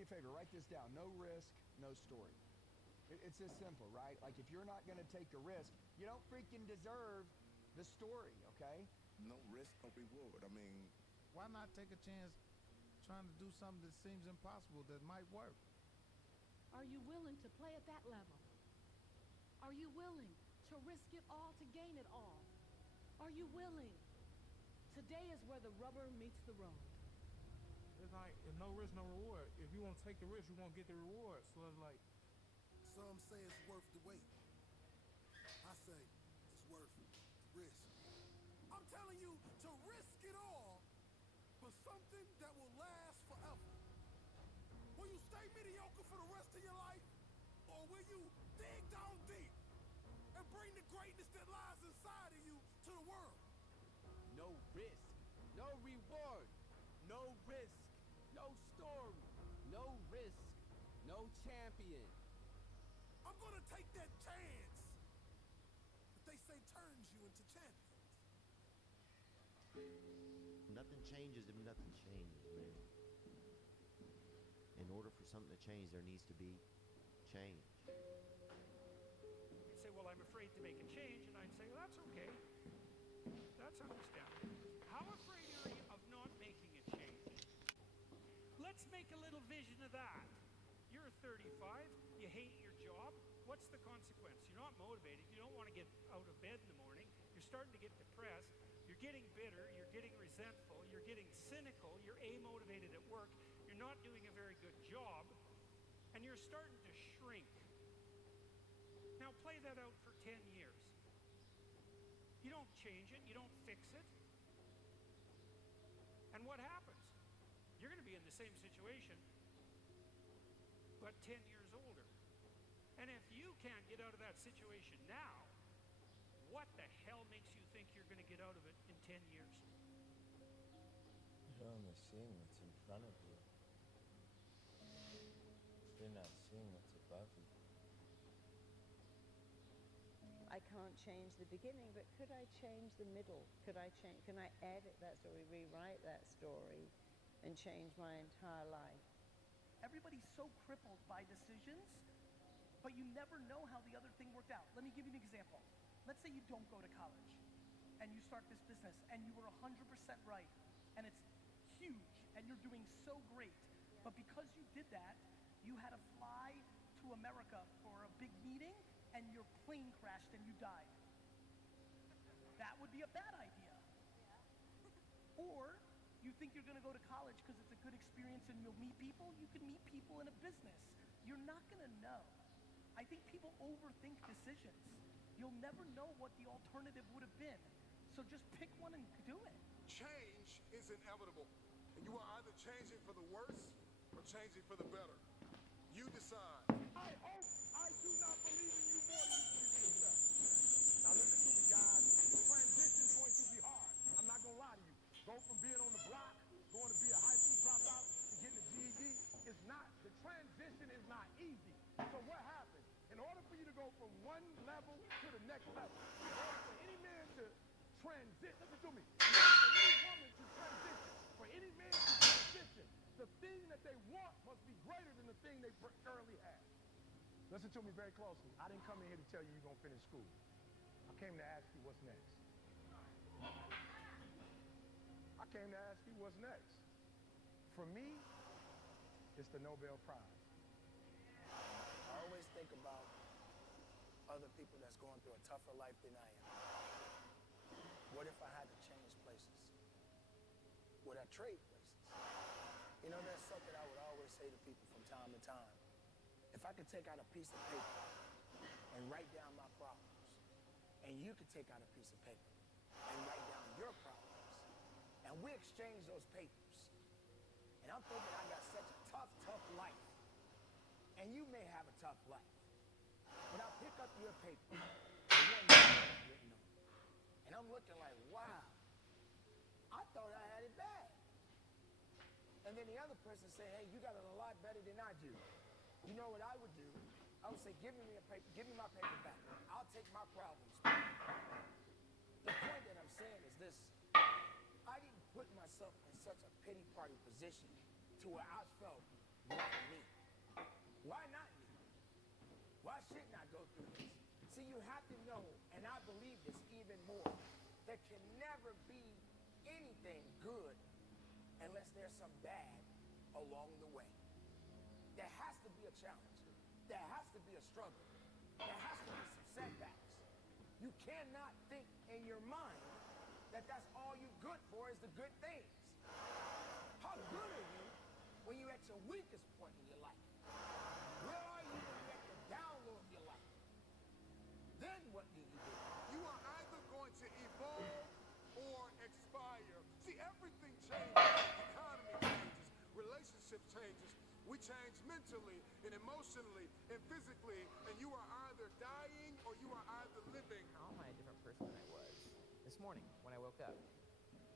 me a favor, write this down. No risk, no story. It's this simple, right? Like if you're not gonna take a risk, you don't freaking deserve the story, okay? No risk, no reward. I mean, Why not take a chance trying to do something that seems impossible that might work? Are you willing to play at that level? Are you willing to risk it all to gain it all? Are you willing? Today is where the rubber meets the road. It's like, it's no risk, no reward. If you won't take the risk, you won't get the reward. So it's like, Some say it's worth the wait. I say it's worth the risk. I'm telling you to risk it all for something that will last forever. Will you stay mediocre for the rest of your life? Or will you dig down deep and bring the greatness that lies inside of you to the world? No risk, no reward. No risk, no story. No risk, no champion. I'm gonna take that chance that they say turns you into champions. Nothing changes if nothing changes, man. In order for something to change, there needs to be change. You'd say, well, I'm afraid to make a change, and I'd say, well, that's okay. That's understandable. How afraid are you of not making a change? Let's make a little vision of that. You're 35, you hate your job. What's the consequence? You're not motivated. You don't want to get out of bed in the morning. You're starting to get depressed. You're getting bitter. You're getting resentful. You're getting cynical. You're amotivated at work. You're not doing a very good job. And you're starting to shrink. Now play that out for 10 years. You don't change it. You don't fix it. And what happens? You're going to be in the same situation, but 10 years older. And if you can't get out of that situation now, what the hell makes you think you're going to get out of it in 10 years? You're only seeing what's in front of you. You're not seeing what's above you. I can't change the beginning, but could I change the middle? Can I edit that story, rewrite that story, and change my entire life? Everybody's so crippled by decisions, but you never know how the other thing worked out. Let me give you an example. Let's say you don't go to college, and you start this business, and you were 100% right, and it's huge, and you're doing so great. But because you did that, you had to fly to America for a big meeting, and your plane crashed and you died. That would be a bad idea. Or you think you're gonna go to college because it's a good experience and you'll meet people. You can meet people in a business. You're not gonna know. I think people overthink decisions. You'll never know what the alternative would have been. So just pick one and do it. Change is inevitable. And you are either changing for the worse or changing for the better. You decide. I hope I do not believe in you more than you believe in yourself. Now listen to me, guys. The transition's going to be hard. I'm not gonna lie to you. Go from being on the block, going to be a high school dropout, to getting a GED, the transition is not easy. So what happens? In order for you to go from one level to the next level, in order for any man to transition, listen to me, in order for any woman to transition, for any man to transition, the thing that they want must be greater than the thing they currently have. Listen to me very closely. I didn't come in here to tell you you're going to finish school. I came to ask you what's next. I came to ask you what's next. For me, it's the Nobel Prize. I always think about other people that's going through a tougher life than I am. What if I had to change places? Would I trade places? You know, that's something I would always say to people from time to time. If I could take out a piece of paper and write down my problems, and you could take out a piece of paper and write down your problems, and we exchange those papers, and I'm thinking I got such a tough life, and you may have a tough life, but I'll pick up your paper, the one you have written on, and I'm looking like, wow, I thought I had it bad. And then the other person say, hey, you got it a lot better than I do. You know what I would do? I would say, give me my paper back. I'll take my problems back. The point that I'm saying is this. I didn't put myself in such a pity party position to where I felt, why me? See, you have to know, and I believe this even more, there can never be anything good unless there's some bad along the way. There has to be a challenge. There has to be a struggle. There has to be some setbacks. You cannot think in your mind that that's all you're good for is the good things. How good are you when you're at your weakest point in your life? Where are you when you're at the down low of your life? Then what do you do? You are either going to evolve or expire. See, everything changes. Economy changes. Relationship changes. We change mentally and emotionally and physically, and you are either dying or you are either living. How am I a different person than I was this morning when I woke up?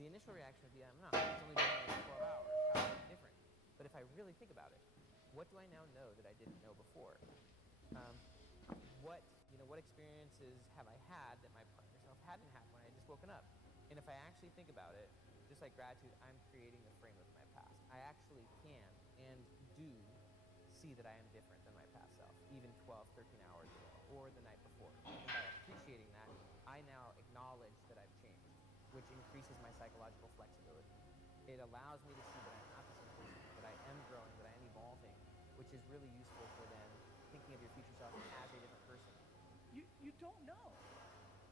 The initial reaction would be, I'm not. It's only been like 12 hours. How am I different? But if I really think about it, what do I now know that I didn't know before? What experiences have I had that my partner self hadn't had when I had just woken up? And if I actually think about it, just like gratitude, I'm creating the frame of my past. I actually can and do see that I am different than my past self, even 12, 13 hours ago, or the night before. And by appreciating that, I now acknowledge that I've changed, which increases my psychological flexibility. It allows me to see that I'm not the same person, that I am growing, that I am evolving, which is really useful for then thinking of your future self as a different person. You don't know.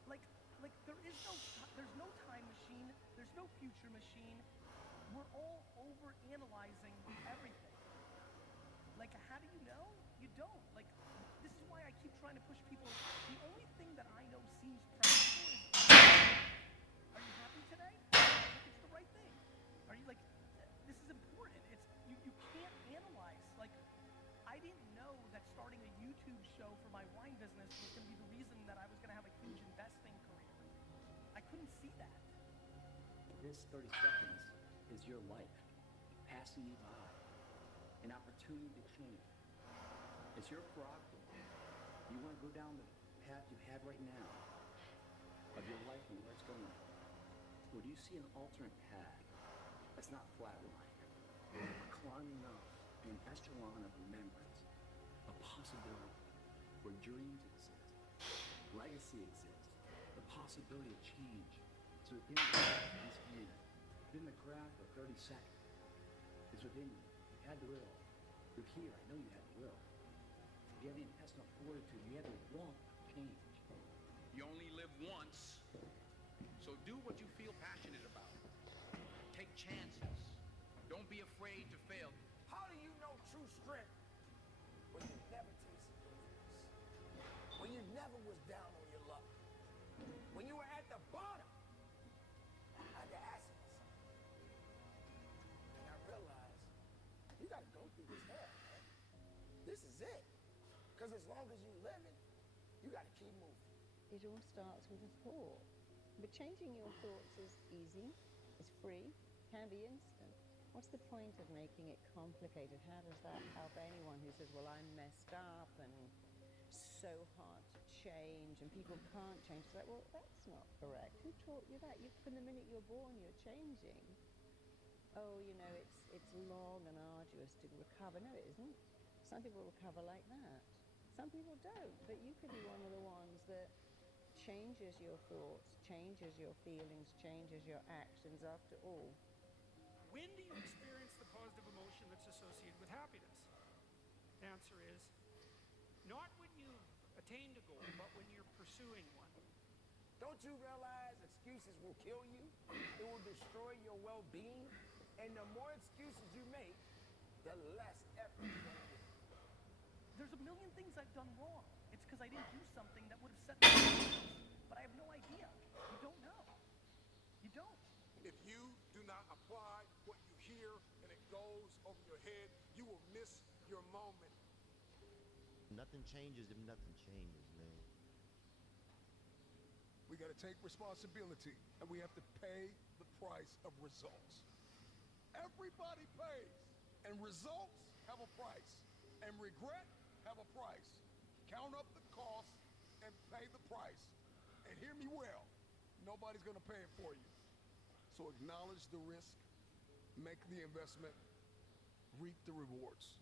Like there's no time machine. There's no future machine. We're all overanalyzing everything. Like, how do you know? You don't. Like, this is why I keep trying to push people. The only thing that I know seems practical is, are you happy today? It's the right thing. Are you like, this is important. You can't analyze. Like, I didn't know that starting a YouTube show for my wine business was going to be the reason that I was going to have a huge investing career. I couldn't see that. This 30 seconds is your life passing you by, an opportunity to change. It's your prerogative. You want to go down the path you have right now of your life and where it's going, or do you see an alternate path that's not flatline, a climbing up an echelon of remembrance, a possibility where dreams exist, legacy exists, the possibility of change. It's within this hand, within the graph of 30 seconds. It's within you. You had the will. You're here. I know you had the will. You have the intestinal fortitude. You have the want of change. You only live once, so do what you feel passionate about. Take chances. Don't be afraid to fail. How do you know true strength when you never tasted the weakness? When you never was down on your luck? When you were at the bottom? I had to ask myself. And I realized, you gotta go through this hell, man. This is it. Because as long as you live it, you gotta keep moving. It all starts with a thought. But changing your thoughts is easy, it's free, can be instant. What's the point of making it complicated? How does that help anyone who says, well, I'm messed up and so hard to change and people can't change? It's like, well, that's not correct. Who taught you that? From the minute you're born, you're changing. Oh, it's long and arduous to recover. No, it isn't. Some people recover like that. Some people don't. But you could be one of the ones that changes your thoughts, changes your feelings, changes your actions after all. When do you experience the positive emotion that's associated with happiness? Answer is, not when you've attained a goal, but when you're pursuing one. Don't you realize excuses will kill you? It will destroy your well-being. And the more excuses you make, the less effort you're going to get. There's a million things I've done wrong. It's because I didn't do something that would have set me up. But I have no idea. You don't know. You don't. If you do not apply what you hear and it goes over your head, you will miss your moment. Nothing changes if nothing changes, man. We got to take responsibility, and we have to pay the price of results. Everybody pays, and results have a price, and regret have a price. Count up the cost and pay the price. And hear me well, nobody's going to pay it for you. So acknowledge the risk, make the investment, reap the rewards.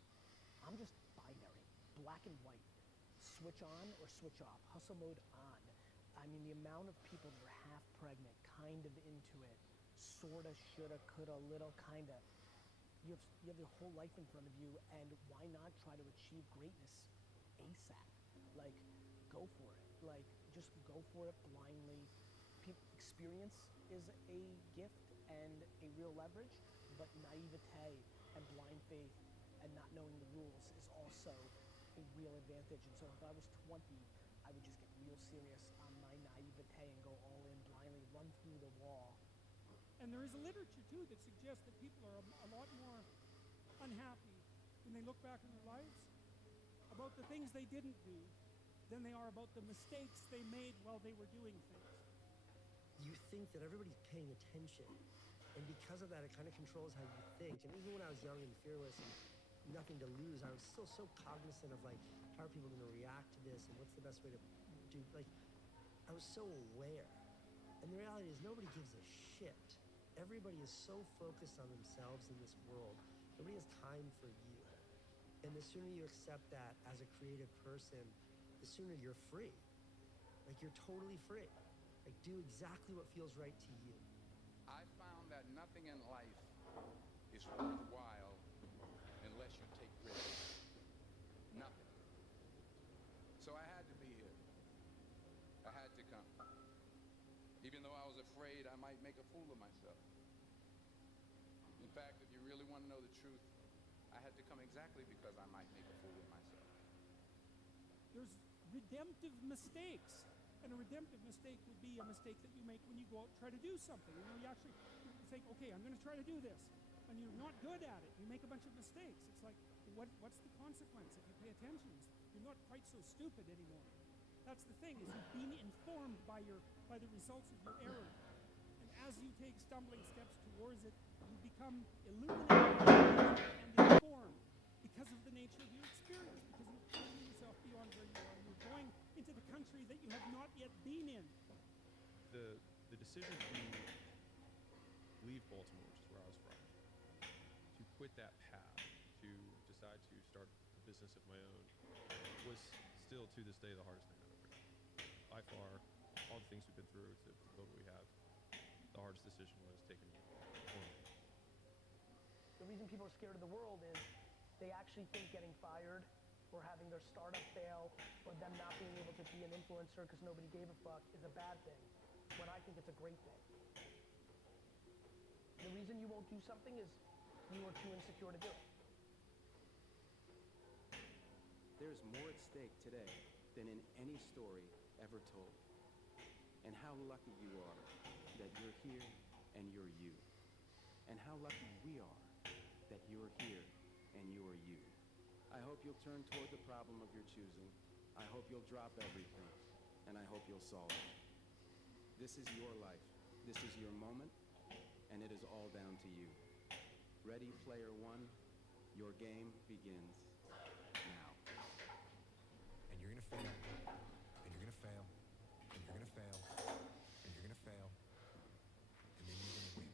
I'm just binary, black and white, switch on or switch off, hustle mode on. I mean, the amount of people that are half pregnant, kind of into it, sorta, shoulda, coulda, little, kinda. You have your whole life in front of you, and why not try to achieve greatness ASAP? Like, go for it. Like, just go for it blindly. Experience is a gift and a real leverage, but naivete and blind faith and not knowing the rules is also a real advantage. And so if I was 20, I would just get real serious on my naivete and go all in blindly, run through the wall. And there is a literature, too, that suggests that people are a lot more unhappy when they look back in their lives about the things they didn't do than they are about the mistakes they made while they were doing things. You think that everybody's paying attention, and because of that, it kind of controls how you think. And even when I was young and fearless and nothing to lose, I was still so cognizant of, like, how are people going to react to this, and what's the best way to do, like, I was so aware. And the reality is nobody gives a shit. Everybody is so focused on themselves in this world. Nobody has time for you. And the sooner you accept that as a creative person, the sooner you're free. Like, you're totally free. Like, do exactly what feels right to you. I found that nothing in life is worthwhile unless you take risks. Nothing. So I had to be here. I had to come. Even though I was afraid I might make a fool of myself. In fact, if you really want to know the truth, I had to come exactly because I might make a fool of myself. There's redemptive mistakes. And a redemptive mistake would be a mistake that you make when you go out and try to do something. You know, you actually think, okay, I'm going to try to do this. And you're not good at it. You make a bunch of mistakes. It's like, what's the consequence if you pay attention? You're not quite so stupid anymore. That's the thing, is you've been informed by the results of your error. And as you take stumbling steps towards it, you become illuminated and informed because of the nature of your experience, because you're pushing yourself beyond where you are. You're going into the country that you have not yet been in. The decision to leave Baltimore, which is where I was from, to quit that path, to decide to start a business of my own, was still to this day the hardest thing I've ever done. By far, all the things we've been through to build what we have, the hardest decision was taking for me. The reason people are scared of the world is they actually think getting fired or having their startup fail or them not being able to be an influencer because nobody gave a fuck is a bad thing, when I think it's a great thing. The reason you won't do something is you are too insecure to do it. There's more at stake today than in any story ever told. And how lucky you are that you're here and you're you. And how lucky we are that you're here and you're you. I hope you'll turn toward the problem of your choosing. I hope you'll drop everything. And I hope you'll solve it. This is your life. This is your moment. And it is all down to you. Ready, player one, your game begins now. And you're gonna fail, and you're gonna fail, and you're gonna fail, and you're gonna fail, and then you're gonna win.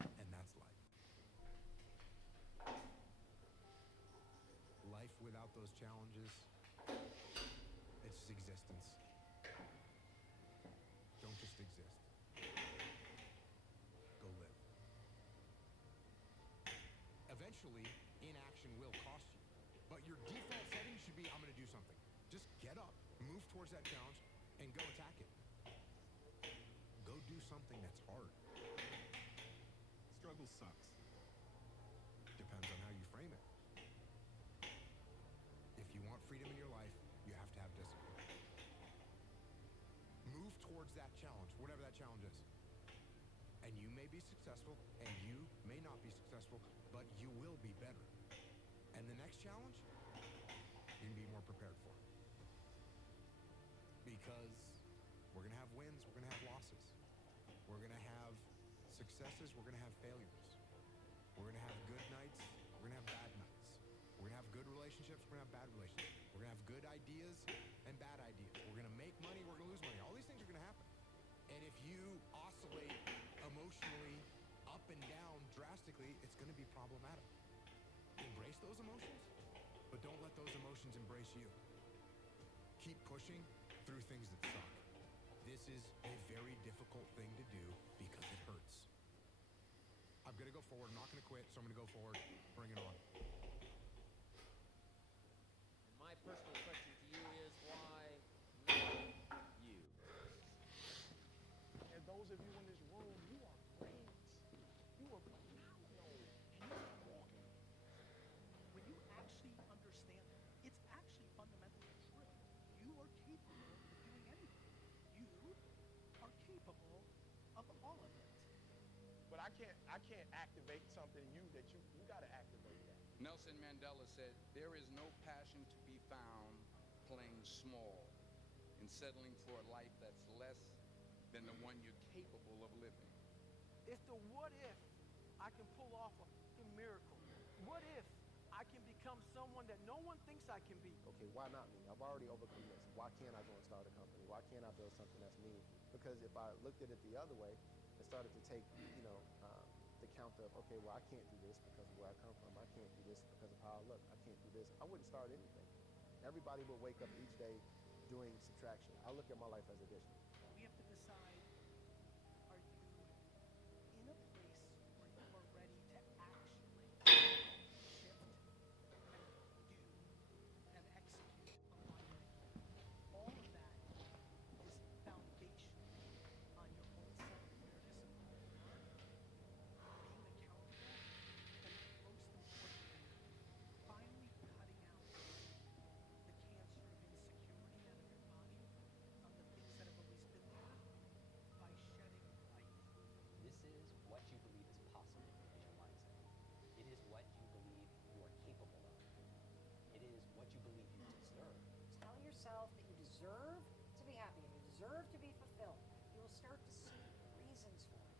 And that's life. Life without those challenges, it's just existence. Don't just exist. Go live. Eventually, inaction will cost you. But your default setting should be, I'm going to do something. Just get up, move towards that challenge, and go attack it. Go do something that's hard. Struggle sucks. Depends on how you frame it. If you want freedom in your life, you have to have discipline. Move towards that challenge, whatever that challenge is. And you may be successful, and you may not be successful, but you will be better. And the next challenge, you can be more prepared for. Because we're going to have wins, we're going to have losses. We're going to have successes, we're going to have failures. We're going to have good nights, we're going to have bad nights. We're going to have good relationships, we're going to have bad relationships. We're going to have good ideas and bad ideas. We're going to make money, we're going to lose money. All these things are going to happen. And if you oscillate emotionally up and down drastically, it's going to be problematic. Embrace those emotions, But don't let those emotions embrace you. Keep pushing through things that suck. This is a very difficult thing to do because it hurts. I'm gonna go forward, I'm not gonna quit, so I'm gonna go forward. Bring it on. And my personal question to you is why not you? And those of you in this room, you are great. You are phenomenal. And you are walking. When you actually understand it, it's actually fundamentally true. You are capable of doing anything. You are capable of all of it. But I can't activate something in you that you gotta activate that. Nelson Mandela said, "There is no passion to be found playing small and settling for a life that's less than the one you're capable of living." It's the what if I can pull off a fucking miracle. What if I can become someone that no one thinks I can be? Okay, why not me? I've already overcome this. Why can't I go and start a company? Why can't I build something that's me? Because if I looked at it the other way and started to take, the count of, okay, well, I can't do this because of where I come from. I can't do this because of how I look. I can't do this. I wouldn't start anything. Everybody would wake up each day doing subtraction. I look at my life as addition. We have to decide, are you in a place where you are ready to actually shift and do and execute upon your dream? All of that is foundational on your own self-awareness of who you are, being accountable, and most importantly, finally cutting out the cancer of insecurity out of your body on the things that have always been there by shedding light. This is what you believe is possible is your mindset. It is what you believe you are capable of. It is what you believe you deserve. Tell yourself that you deserve to be happy and you deserve to be fulfilled. You will start to see reasons for it.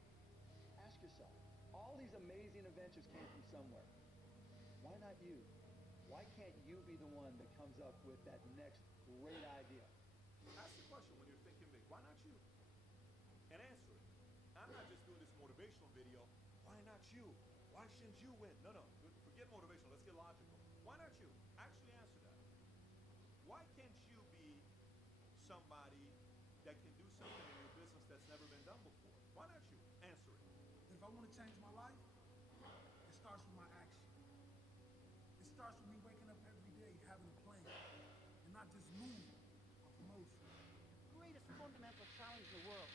Ask yourself, all these amazing adventures came from somewhere. Why not you? Why can't you be the one that comes up with that next great idea? Ask the question when you're thinking big, why not you? And answer it. I'm not just doing this motivational video. Why not you? Why shouldn't you win? No, forget motivational. Let's get logical. Why not you? Actually answer that. Why can't you be somebody that can do something in your business that's never been done before? Why not you? Answer it. If I want to change my life, it starts with my action. It starts with me waking up every day having a plan and not just moving off emotion. The greatest fundamental challenge in the world